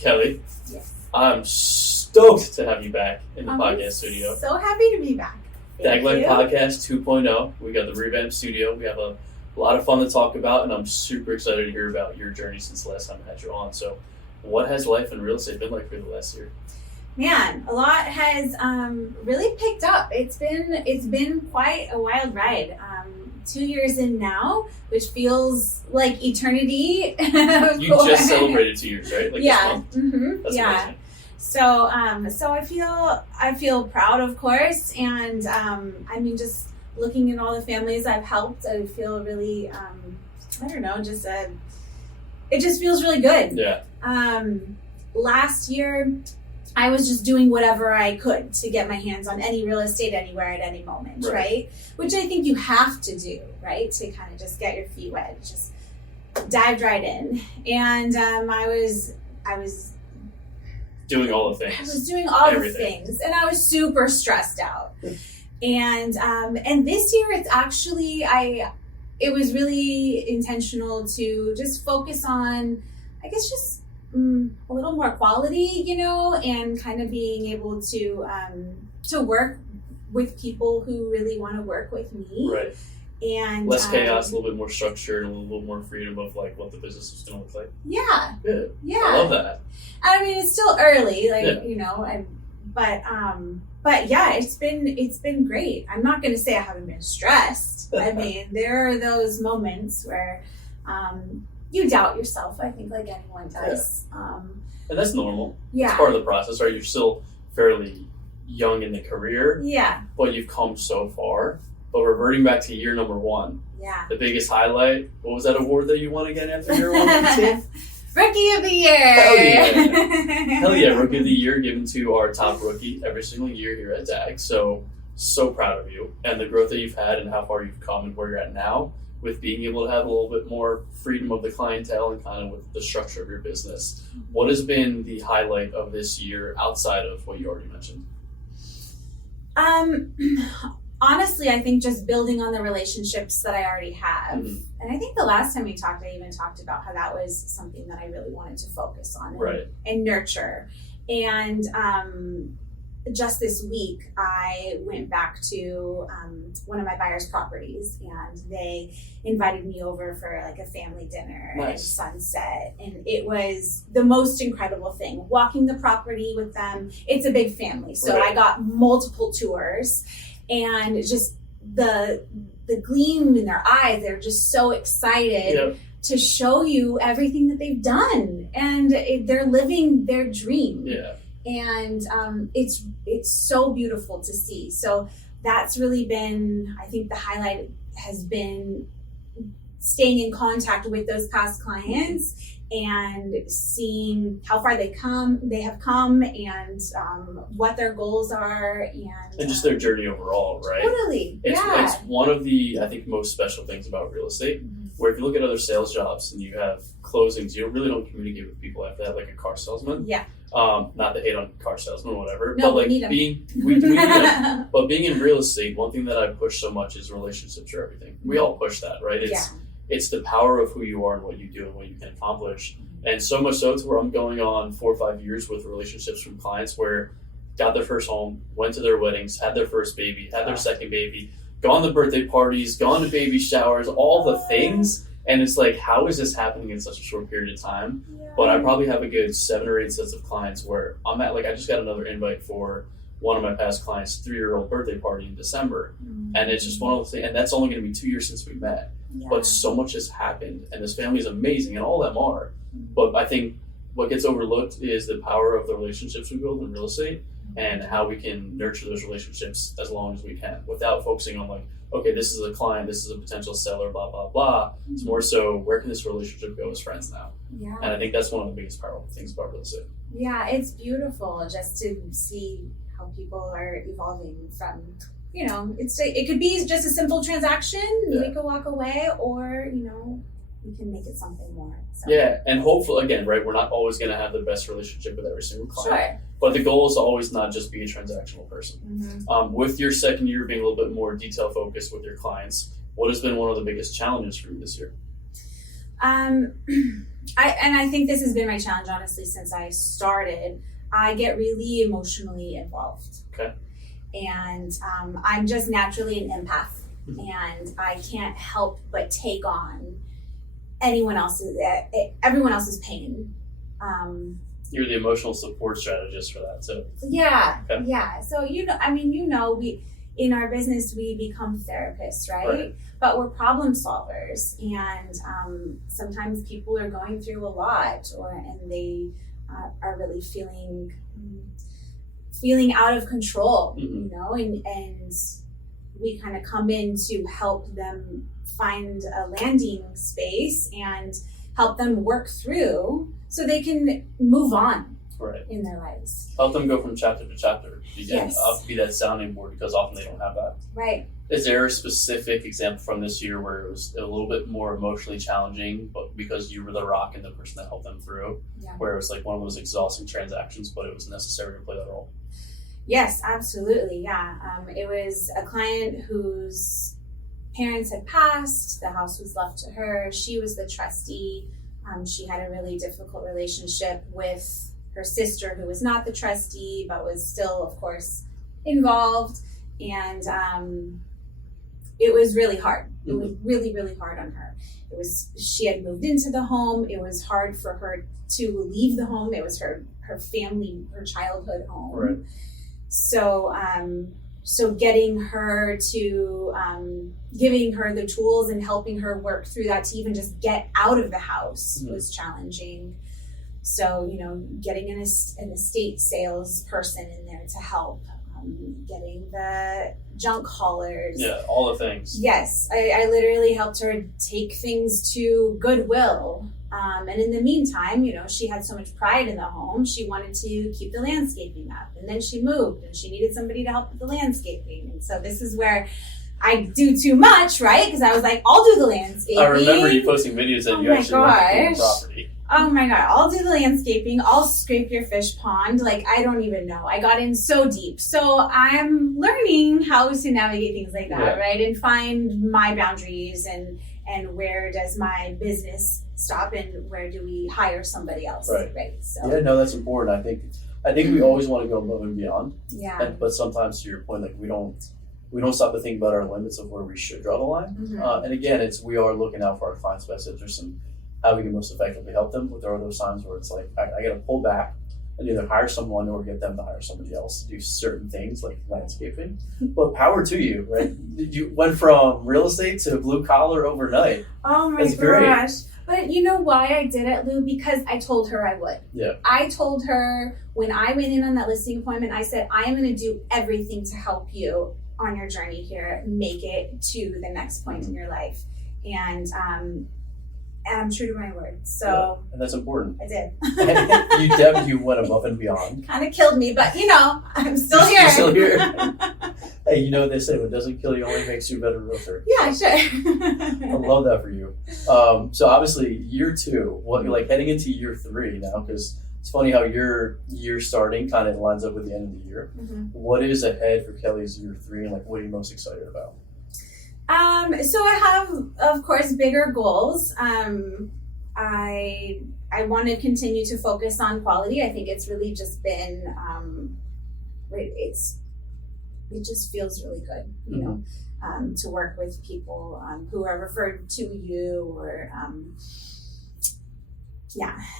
Kelly, Yes. I'm stoked to have you back in the podcast studio. So happy to be back. Tagline Podcast 2.0. We got the revamped studio. We have a lot of fun to talk about, and I'm super excited to hear about your journey since the last time I had you on. So, what has life in real estate been like for the last year? Man, a lot has really picked up. It's been quite a wild ride. 2 years in now, which feels like eternity. You just celebrated 2 years, right? Like yeah. This month? That's yeah. amazing. So I feel proud, of course, and I mean, just looking at all the families I've helped, I feel really I don't know, it just feels really good. Yeah. Last year, I was just doing whatever I could to get my hands on any real estate anywhere at any moment, right? Which I think you have to do, right? To kind of just get your feet wet, just dived right in. And I was doing all the things. I was doing all Everything. the things, and I was super stressed out. And this year, it's actually it was really intentional to just focus on, I guess, just a little more quality, and kind of being able to work with people who really want to work with me. Right. And less chaos, a little bit more structure, and a little more freedom of like what the business is going to look like. Yeah. Good. Yeah. I love that. I mean, it's still early, Yeah. But yeah, it's been great. I'm not going to say I haven't been stressed. I mean, there are those moments where you doubt yourself, I think, like anyone does. Yeah. And that's normal. Yeah. It's part of the process, right? You're still fairly young in the career, Yeah. but you've come so far. But reverting back to year number one, Yeah. the biggest highlight, what was that award that you won again after year one? Rookie of the Year. Hell yeah. Hell yeah, Rookie of the Year given to our top rookie every single year here at DAG. So proud of you and the growth that you've had and how far you've come and where you're at now with being able to have a little bit more freedom of the clientele and kind of with the structure of your business. What has been the highlight of this year outside of what you already mentioned? Honestly, I think just building on the relationships that I already have. Mm-hmm. And I think the last time we talked, I even talked about how that was something that I really wanted to focus on and nurture. And just this week, I went back to one of my buyer's properties, and they invited me over for like a family dinner and sunset. And it was the most incredible thing. Walking the property with them. It's a big family. So I got multiple tours. And just the gleam in their eyes, they're just so excited to show you everything that they've done, and they're living their dream. Yeah. And it's so beautiful to see. So that's really been, I think, the highlight has been staying in contact with those past clients and seeing how far they have come, and what their goals are, and just their journey overall, right? Totally. It's one of the, I think, most special things about real estate, where if you look at other sales jobs and you have closings, you really don't communicate with people after that, like a car salesman. Yeah. Not to hate on car salesmen or whatever, no, but like we need them. we need them. But being in real estate, one thing that I push so much is relationships are everything. We all push that, right? It's the power of who you are and what you do and what you can accomplish. And so much so to where I'm going on 4 or 5 years with relationships from clients where got their first home, went to their weddings, had their first baby, had their second baby, gone to birthday parties, gone to baby showers, all the things. And it's like, how is this happening in such a short period of time? Yeah. But I probably have a good 7 or 8 sets of clients where I'm at, like, I just got another invite for one of my past clients' 3-year-old birthday party in December. And it's just one of those things, and that's only going to be 2 years since we met. Yeah. But so much has happened, and this family is amazing, and all of them are. But I think what gets overlooked is the power of the relationships we build in real estate and how we can nurture those relationships as long as we can without focusing on like, okay, this is a client, this is a potential seller, blah, blah, blah. It's more so, where can this relationship go as friends now? Yeah. And I think that's one of the biggest powerful things about real estate. Yeah, it's beautiful just to see how people are evolving from, it could be just a simple transaction, we could walk away, or, we can make it something more. So. Yeah, and hopefully, again, right, we're not always going to have the best relationship with every single client. Sure. But the goal is to always not just be a transactional person. With your second year being a little bit more detail focused with your clients, what has been one of the biggest challenges for you this year? I think this has been my challenge, honestly, since I started. I get really emotionally involved. Okay. And I'm just naturally an empath, and I can't help but take on everyone else's pain. You're the emotional support strategist for that, so. Yeah, okay. Yeah. So, we in our business, we become therapists, right? But we're problem solvers, and sometimes people are going through a lot, and they are really feeling out of control, and we kind of come in to help them find a landing space and help them work through so they can move on in their lives. Help them go from chapter to chapter. Yes. Be that sounding board, because often they don't have that. Right. Is there a specific example from this year where it was a little bit more emotionally challenging, but because you were the rock and the person that helped them through, where it was like one of those exhausting transactions, but it was necessary to play that role? Yes, absolutely. Yeah. It was a client whose parents had passed. The house was left to her. She was the trustee. She had a really difficult relationship with her sister, who was not the trustee, but was still, of course, involved. And it was really hard. It was really, really hard on her. She had moved into the home. It was hard for her to leave the home. It was her family, her childhood home. Right. So, so getting her to, giving her the tools and helping her work through that to even just get out of the house was challenging. So, getting an estate sales person in there to help, getting the junk haulers. Yeah, all the things. Yes, I literally helped her take things to Goodwill. And in the meantime, she had so much pride in the home. She wanted to keep the landscaping up. And then she moved and she needed somebody to help with the landscaping. And so this is where I do too much, right? Because I was like, I'll do the landscaping. I remember you posting videos that you actually went to the property. Oh my God, I'll do the landscaping. I'll scrape your fish pond. Like, I don't even know. I got in so deep. So I'm learning how to navigate things like that, right? And find my boundaries and where does my business stop and where do we hire somebody else, right? So. Yeah, no, that's important. I think we always want to go above and beyond. Yeah. But sometimes, to your point, like we don't stop to think about our limits of where we should draw the line. And again, we are looking out for our clients' best interests and how we can most effectively help them. But there are those times where it's like, I got to pull back and either hire someone or get them to hire somebody else to do certain things like landscaping. But power to you, right? You went from real estate to blue collar overnight. Oh my gosh. Great. But you know why I did it, Lou? Because I told her I would. Yeah. I told her when I went in on that listing appointment, I said, I am going to do everything to help you on your journey here, make it to the next point in your life. And I'm true to my word. So and that's important. I did. You went above and beyond. Kind of killed me, but I'm still here. You're still here. Hey, you know what they say, what doesn't kill you only makes you a better realtor. Yeah, sure. I love that for you. So obviously year 2, what you're like heading into year 3 now, because it's funny how your year starting kind of lines up with the end of the year. What is ahead for Kelly's year 3 and like what are you most excited about? So I have, of course, bigger goals. I want to continue to focus on quality. I think it's really just been, it just feels really good, you know, to work with people who are referred to you or,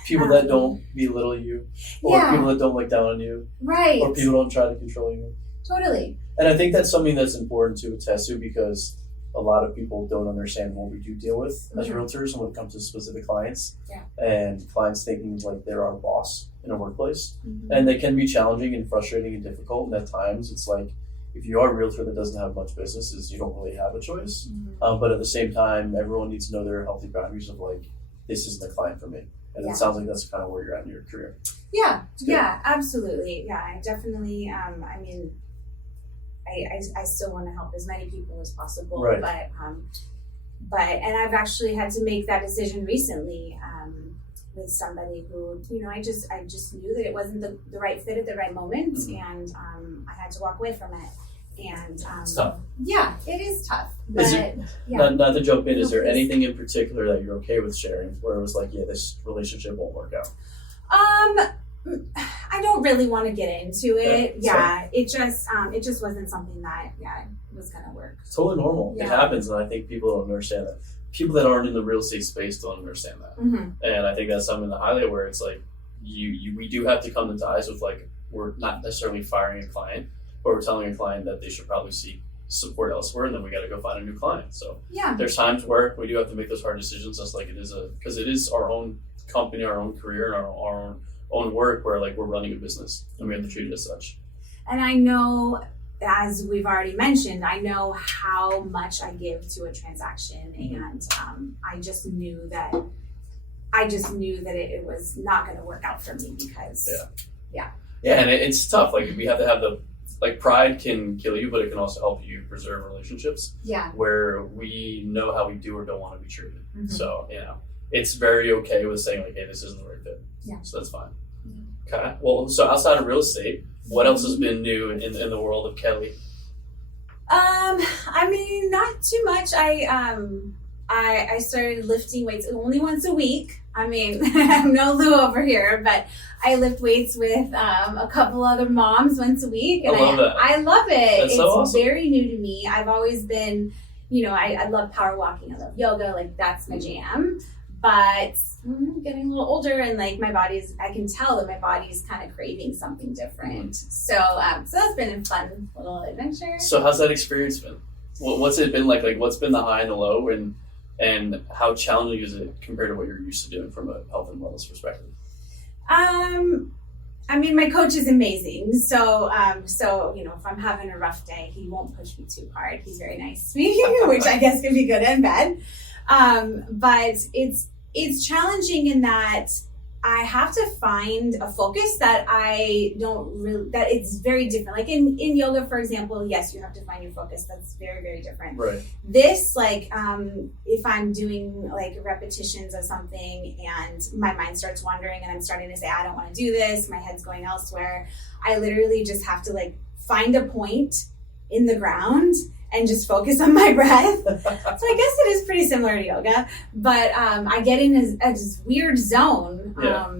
people that don't belittle you or people that don't look down on you. Right. Or people don't try to control you. Totally. And I think that's something that's important to attest to because a lot of people don't understand what we do deal with as realtors when it comes to specific clients. Yeah. And clients thinking like they're our boss in a workplace. And they can be challenging and frustrating and difficult. And at times it's like, if you are a realtor that doesn't have much business, is you don't really have a choice. But at the same time, everyone needs to know their healthy boundaries of like, this isn't the client for me. And it sounds like that's kind of where you're at in your career. Yeah. Yeah, absolutely. Yeah, I definitely, I still want to help as many people as possible, but and I've actually had to make that decision recently with somebody who, you know, I just knew that it wasn't the right fit at the right moment, and I had to walk away from it. And it's tough. Yeah, it is tough. But Is it, yeah. not to jump in, is there please. anything in particular that you're okay with sharing where it was like, yeah, this relationship won't work out? I don't really want to get into it. Yeah, It just wasn't something that was gonna work. It's totally normal. Yeah. It happens, and I think people don't understand that. People that aren't in the real estate space don't understand that. Mm-hmm. And I think that's something to highlight where it's like we do have to come to ties with, like, we're not necessarily firing a client, but we're telling a client that they should probably seek support elsewhere, and then we got to go find a new client. So Yeah. there's times where we do have to make those hard decisions, just like because it is our own company, our own career, and our own work where, like, we're running a business and we have to treat it as such. And I know, as we've already mentioned, I know how much I give to a transaction, and I just knew that it was not going to work out for me because Yeah, and it's tough. Like, we have to have pride can kill you, but it can also help you preserve relationships where we know how we do or don't want to be treated. Mhm. So, it's very okay with saying, like, hey, this isn't the right fit. Yeah. So that's fine. Okay. Well, so outside of real estate, what else has been new in the world of Kelly? I mean, not too much. I started lifting weights only once a week. I mean, I'm no Lou over here, but I lift weights with a couple other moms once a week, and I love that. I love it. That's it's so awesome. very new to me. I've always been, I love power walking. I love yoga. Like, that's my jam. But I'm getting a little older, and like I can tell that my body's kind of craving something different. So that's been a fun little adventure. So how's that experience been? What's it been like? Like, what's been the high and the low, and how challenging is it compared to what you're used to doing from a health and wellness perspective? I mean, my coach is amazing. So if I'm having a rough day, he won't push me too hard. He's very nice to me, which I guess can be good and bad. But it's challenging in that I have to find a focus that that it's very different. Like in yoga, for example, yes, you have to find your focus. That's very, very different. Right. This, if I'm doing like repetitions of something and my mind starts wandering and I'm starting to say, I don't want to do this, my head's going elsewhere, I literally just have to find a point in the ground and just focus on my breath. So I guess it is pretty similar to yoga, but I get in this weird zone. Yeah.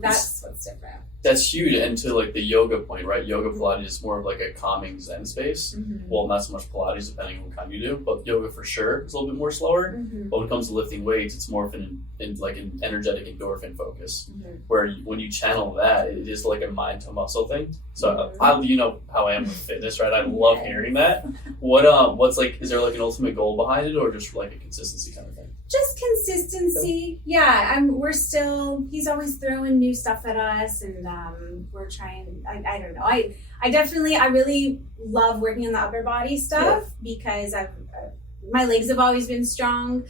That's what's different. That's huge. And to the yoga point, right? Yoga Pilates is more of like a calming Zen space. Mm-hmm. Well, not so much Pilates, depending on what kind you do, but yoga for sure is a little bit more slower. Mm-hmm. But when it comes to lifting weights, it's more of an energetic endorphin focus, Mm-hmm. where when you channel that, it is like a mind to muscle thing. So Mm-hmm. you know how I am with fitness, right? I love hearing that. What's is there an ultimate goal behind it, or just like a consistency kind of thing? Just consistency. Yeah, he's always throwing new stuff at us, and we're trying, I don't know. I really love working on the upper body stuff because my legs have always been strong.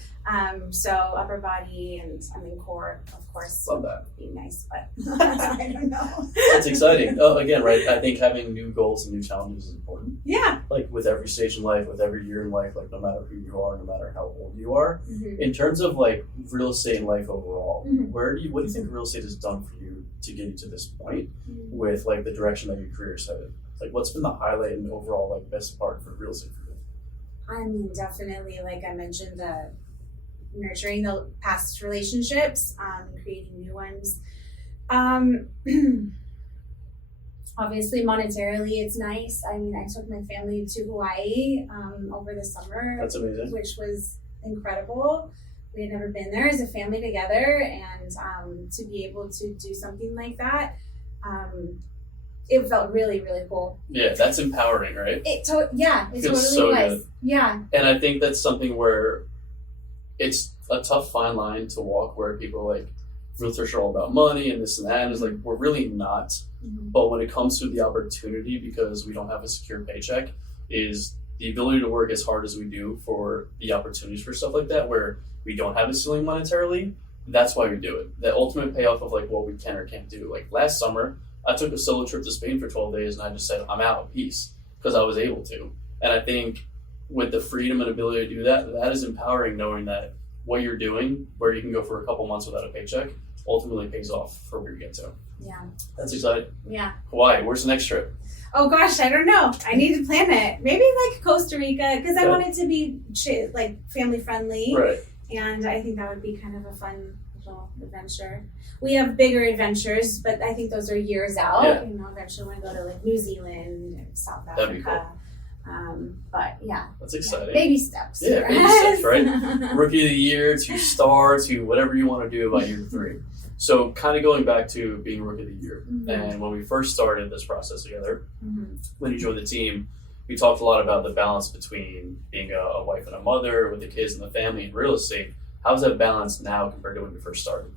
So upper body and core, of course. Love that. Would be nice, but I don't know. It's exciting. Again, right? I think having new goals and new challenges is important. Yeah. Like with every stage in life, with every year in life, no matter who you are, no matter how old you are. Mm-hmm. In terms of real estate and life overall, Mm-hmm. what do you think real estate has done for you to get you to this point Mm-hmm. with the direction that your career is headed? What's been the highlight and overall best part for real estate for you? I mean, definitely, like I mentioned, nurturing the past relationships, creating new ones. Obviously, monetarily, it's nice. I mean, I took my family to Hawaii over the summer. That's amazing. Which was incredible. We had never been there as a family together, and to be able to do something like that, it felt really, really cool. Yeah, that's empowering, right? It totally so was. Good. Yeah. And I think that's something where it's a tough fine line to walk, where people are realtors are all about money and this and that, and it's we're really not. Mm-hmm. But when it comes to the opportunity, because we don't have a secure paycheck, is the ability to work as hard as we do for the opportunities for stuff like that, where we don't have a ceiling monetarily. That's why we do it. The ultimate payoff of what we can or can't do. Last summer, I took a solo trip to Spain for 12 days, and I just said, I'm out of peace, because I was able to. And I think with the freedom and ability to do that, that is empowering, knowing that what you're doing, where you can go for a couple months without a paycheck, ultimately pays off for where you get to. Yeah. That's exciting. Yeah. Hawaii, where's the next trip? Oh gosh, I don't know. I need to plan it. Maybe like Costa Rica, because I want it to be like family friendly. Right. And I think that would be kind of a fun little adventure. We have bigger adventures, but I think those are years out. Yeah. Eventually I want to go to like New Zealand and South Africa. That'd be cool. But yeah. That's exciting. Baby steps. Yeah, baby steps, right? Rookie of the year to star to whatever you want to do by year 3. So kind of going back to being Rookie of the Year, and when we first started this process together, when you joined the team, we talked a lot about the balance between being a wife and a mother with the kids and the family and real estate. How's that balance now compared to when you first started?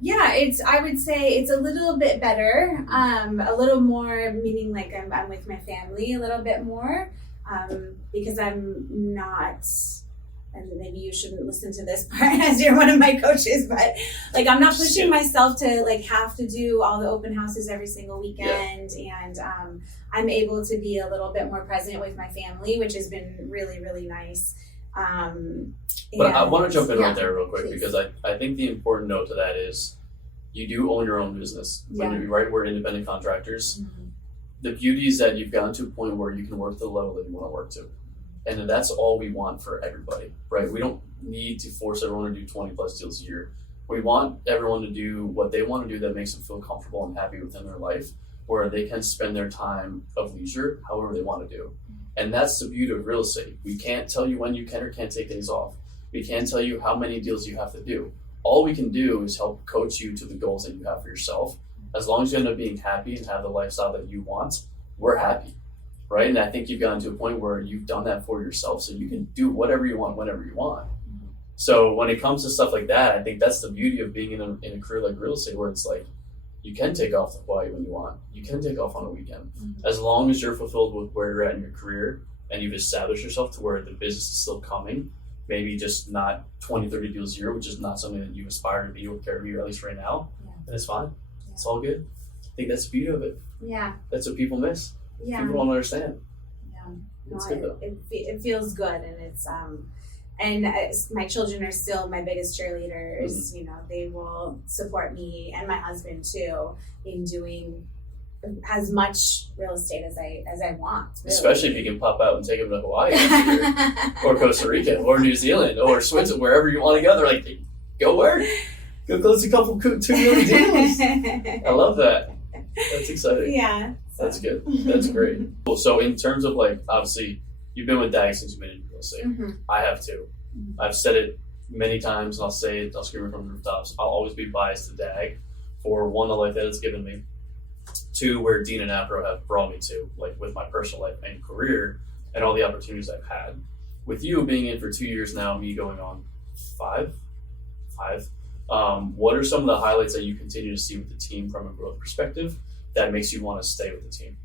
Yeah, I would say it's a little bit better, a little more, meaning like I'm with my family a little bit more, because I'm not, and maybe you shouldn't listen to this part as you're one of my coaches, but like I'm not pushing myself to like have to do all the open houses every single weekend, and I'm able to be a little bit more present with my family, which has been really, really nice. But I want to jump in right there real quick, please. because I think the important note to that is you do own your own business. When you right, we're independent contractors. The beauty is that you've gotten to a point where you can work to the level that you want to work to. And that's all we want for everybody, right? We don't need to force everyone to do 20 plus deals a year. We want everyone to do what they want to do that makes them feel comfortable and happy within their life, where they can spend their time of leisure however they want to do. And that's the beauty of real estate. We can't tell you when you can or can't take days off. We can't tell you how many deals you have to do. All we can do is help coach you to the goals that you have for yourself. As long as you end up being happy and have the lifestyle that you want, we're happy, right? And I think you've gotten to a point where you've done that for yourself, so you can do whatever you want, whenever you want. So when it comes to stuff like that, I think that's the beauty of being in a career like real estate, where it's like, you can take off to Hawaii when you want. You can take off on a weekend. As long as you're fulfilled with where you're at in your career and you've established yourself to where the business is still coming, maybe just not 20, 30 deals a year, which is not something that you aspire to be or care to be, or at least right now, then it's fine. It's all good. I think that's the beauty of it. Yeah. That's what people miss. Yeah. People don't understand. Yeah. It's good though. It feels good, and it's and my children are still my biggest cheerleaders. You know, they will support me and my husband too in doing as much real estate as I want. Really. Especially if you can pop out and take them to Hawaii or Costa Rica or New Zealand or Switzerland, wherever you want to go. They're like, go where? Go close a couple 2 million deals. I love that. That's exciting. Yeah. So. That's good. That's great. Cool. So in terms of like, obviously, you've been with DAG since you've been in real estate. I have too. I've said it many times, and I'll say it, I'll scream it from the rooftops. I'll always be biased to DAG for one, the life that it's given me. 2, where Dean and Apro have brought me to, like with my personal life and career and all the opportunities I've had. With you being in for 2 years now, me going on 5. What are some of the highlights that you continue to see with the team from a growth perspective that makes you want to stay with the team?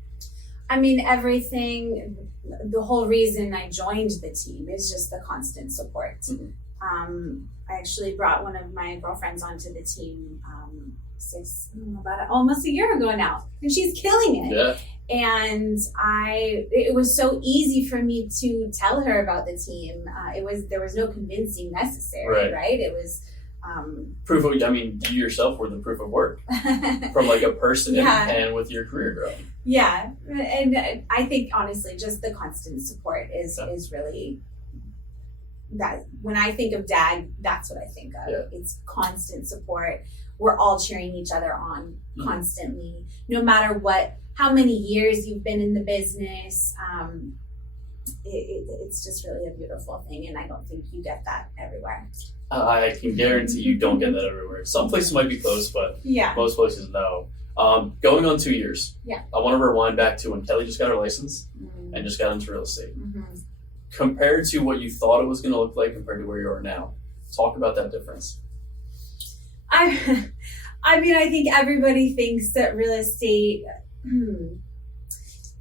I mean, everything, the whole reason I joined the team is just the constant support. I actually brought one of my girlfriends onto the team about almost a year ago now, and she's killing it. Yeah. And it was so easy for me to tell her about the team. There was no convincing necessary, right? It was proof of, I mean, you yourself were the proof of work from like a person and with your career growing. Yeah, and I think honestly, just the constant support is really that. When I think of DAG, that's what I think of. Yeah. It's constant support. We're all cheering each other on constantly, no matter how many years you've been in the business. It's just really a beautiful thing, and I don't think you get that everywhere. I can guarantee you don't get that everywhere. Some places might be close, but most places no. Going on 2 years. Yeah. I want to rewind back to when Kelly just got her license and just got into real estate. Compared to what you thought it was going to look like compared to where you are now. Talk about that difference. I mean, I think everybody thinks that real estate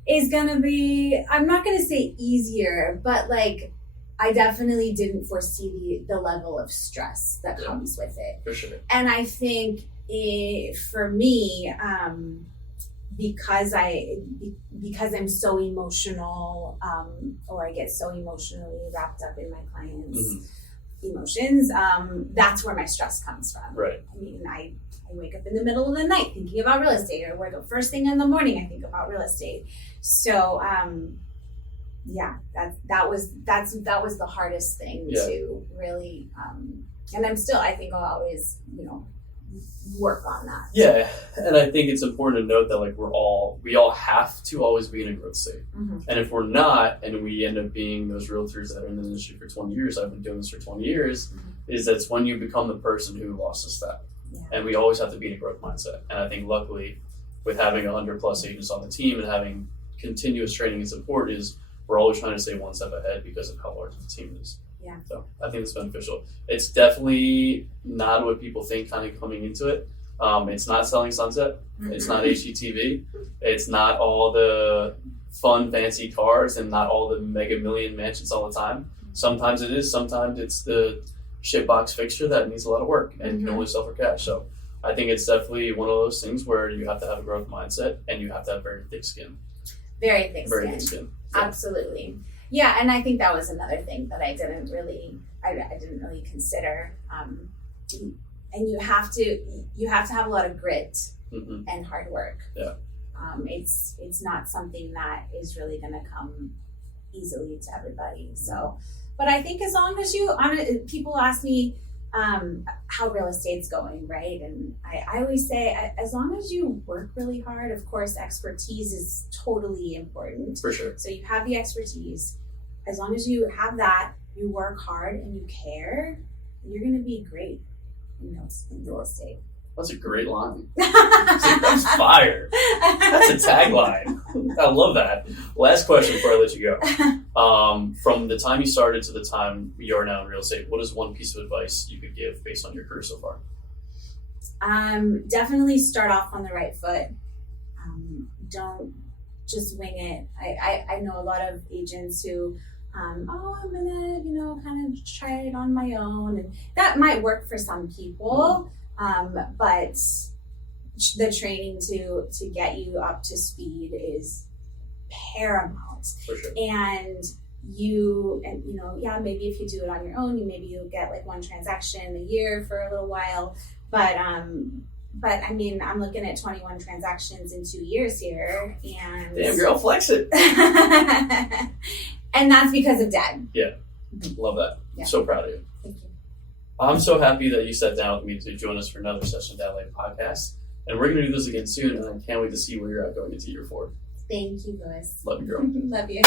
is going to be, I'm not going to say easier, but like, I definitely didn't foresee the level of stress that comes with it. For sure. And I think for me, because I'm so emotional, or I get so emotionally wrapped up in my clients, emotions, that's where my stress comes from. Right. I mean, I wake up in the middle of the night thinking about real estate, or wake up first thing in the morning, I think about real estate. So, that was the hardest thing to really, and I think I'll always, work on that. Yeah, and I think it's important to note that like we all have to always be in a growth state. Mm-hmm. And if we're not, and we end up being those realtors that are in the industry for 20 years, I've been doing this for 20 years, is that's when you become the person who lost a step. Yeah. And we always have to be in a growth mindset. And I think luckily with having 100+ agents on the team and having continuous training and support we're always trying to stay one step ahead because of how large the team is. Yeah. So I think it's beneficial. It's definitely not what people think kind of coming into it. It's not selling sunset. Mm-hmm. It's not HGTV. It's not all the fun, fancy cars and not all the mega million mansions all the time. Sometimes it is. Sometimes it's the shitbox fixture that needs a lot of work and can only sell for cash. So I think it's definitely one of those things where you have to have a growth mindset and you have to have very thick skin. Very thick skin. So. Absolutely. Yeah, and I think that was another thing that I didn't really consider. And you have to have a lot of grit and hard work. Yeah. It's not something that is really going to come easily to everybody. So, but I think as long as people ask me how real estate's going, right? And I always say, as long as you work really hard, of course, expertise is totally important. For sure. So you have the expertise. As long as you have that, you work hard and you care, you're going to be great in real estate. That's a great line. That's fire. That's a tagline. I love that. Last question before I let you go. From the time you started to the time you are now in real estate, what is one piece of advice you could give based on your career so far? Definitely start off on the right foot. Don't just wing it. I know a lot of agents who, I'm gonna, kind of try it on my own, and that might work for some people. But the training to get you up to speed is paramount. For sure. And maybe if you do it on your own, you'll get like one transaction a year for a little while. But I mean, I'm looking at 21 transactions in 2 years here, and damn girl, flex it. And that's because of Dad. Yeah, love that. Yeah. So proud of you. Thank you. I'm so happy that you sat down with me to join us for another session of Dad Life Podcast. And we're going to do this again soon, and I can't wait to see where you're at going into year 4. Thank you, Louis. Love you, girl. Love you.